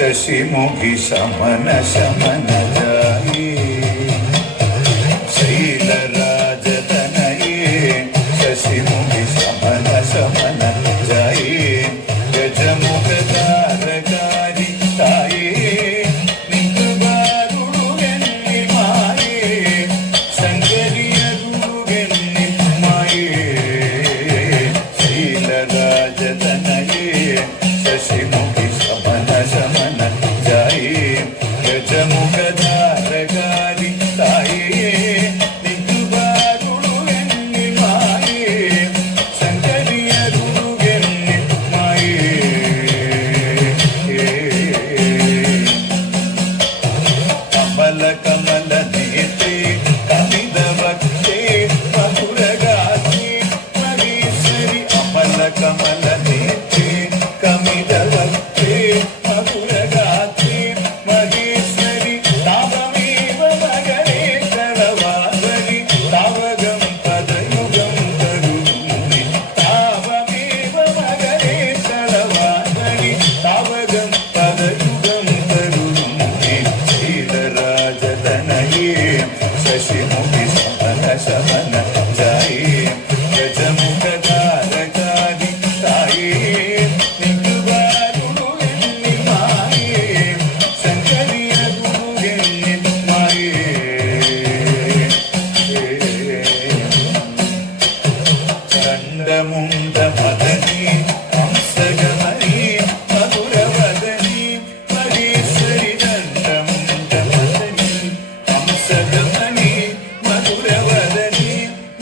शशिमुखि शमन शमन जाये शैलराजतनये शशिमुखि शमन शमन जाये गजमुखधारकारी ताये निंगुबारुडुगन्नि माये शंकरियरुडुगन्नि माये शैलराजतनये शशिमुखि शमन शमन जाये गजमुखधारकारी ताये निंगुबारुडुगन्नि माये शंकरियरुडुगन्नि माये कमल कमल नेत्रे कमिद वक्ते मधुरगात्रे महेश्वरि अमल कमल नेत्रे कमिद वक्ते मधुरगात्रे महेश्वरि तावमेव मगरे करवादरि तावगं पदयुगं करुणि तावमेव मगरे करवादरि तावगं पदयुगं करुणि शैलराजतनये शशिमुखि शमन शमन जाये गजमुखधारकारी ताये निंगुबारुडुगन्नि माये शंकरियरुडुगन्नि माये चण्डमुण्ड मदनी हंसगमनी मधुरवदनी महेश्वरि चण्डमुण्ड मदनी हंसगमनी मधुरवदनी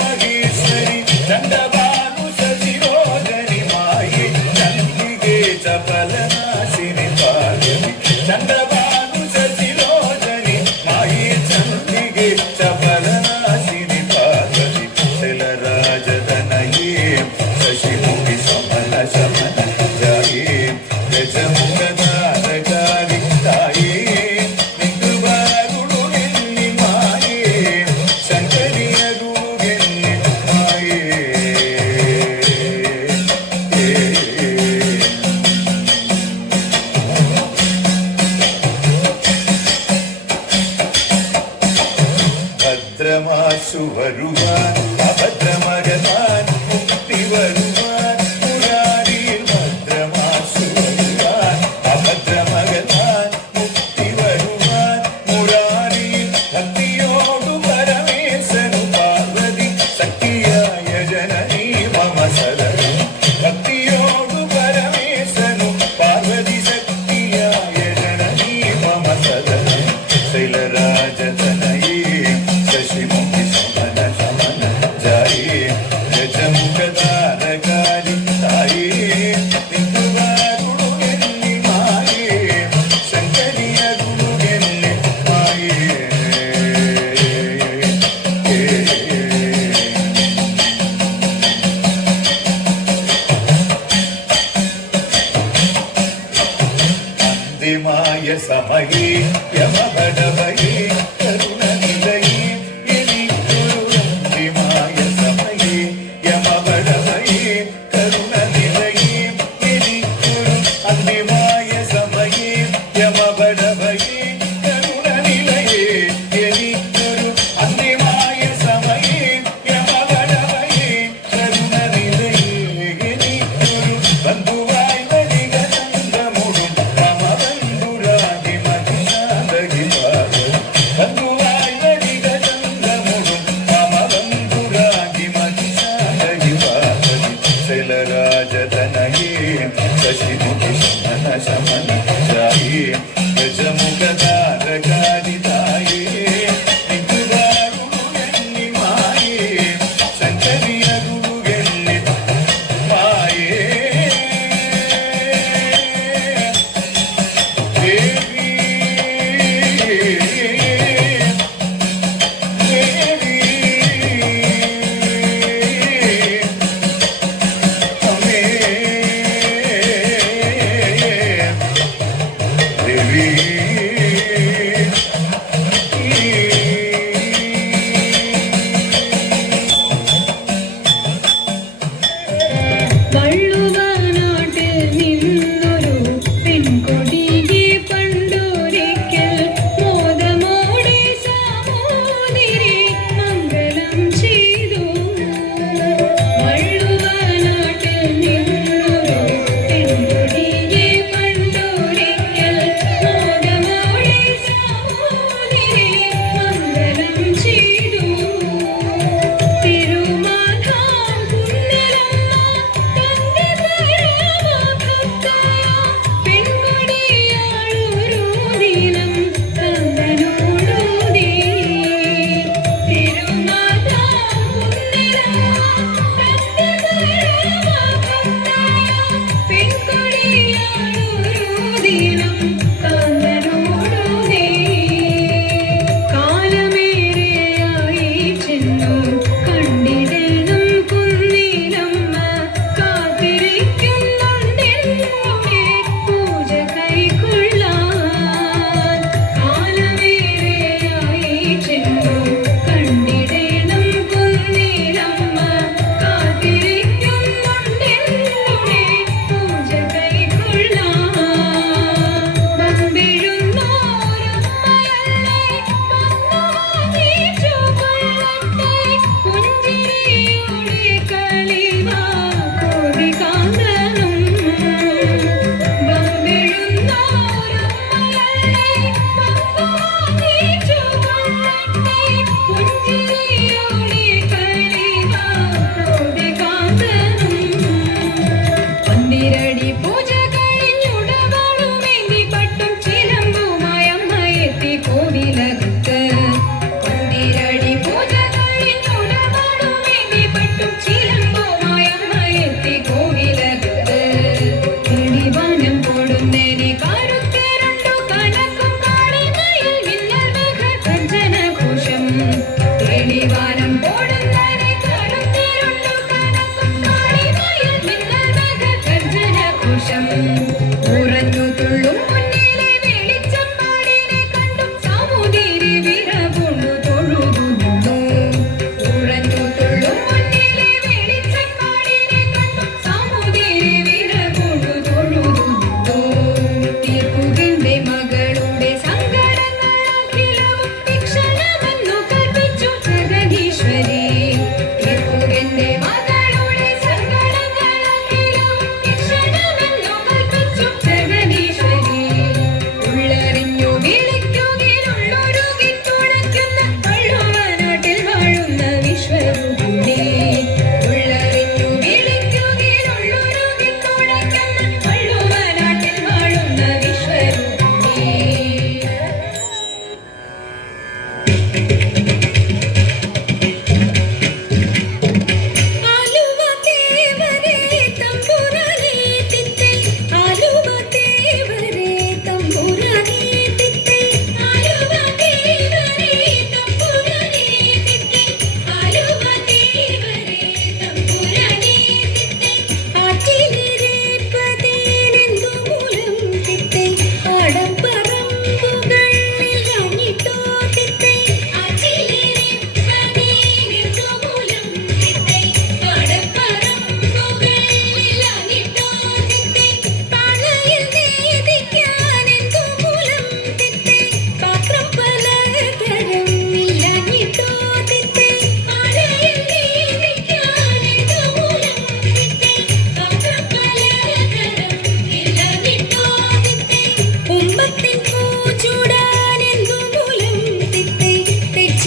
महेश्वरि चण्डभानुशशिरोदनि माये चण्डिगे चपलनाशिनि पार्वति चण्डभानुशशिरोदनि माये चण्डिगे चपलनाशिनि पार्वति शैलराजतनये शशिमुखि शमन शमन जाये गजमुखधारकारी ताये निंगुबारुडुगन्नि माये शंकरियरुडुगन्नि माये ഭദ്രമാശു വരുവാൻ അഭദ്രമകതാൻ മുക്തി വരുവാൻ മുരാരിയിൽ ഭദ്രമാശു വരുവാൻ അഭദ്രമകതാൻ മുക്തി വരുവാൻ മുരാരിയിൽ ഭക്തിയോടു പരമേശനു പാർവതി ശക്തിയായ ജനനീ മമ സദനം ഭക്തിയോടു പരമേശനു പാർവതി ശക്തിയായ ജനനീ മമ സദനം ശൈലരാജതനയേ शशिमुखि शमन शमन जाये गजमुखधारकारी ताये निंगुबारुडुगन्नि माये शंकरियरुडुगन्नि माये अन्तिमाय समये यमभटभये करुण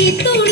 Chito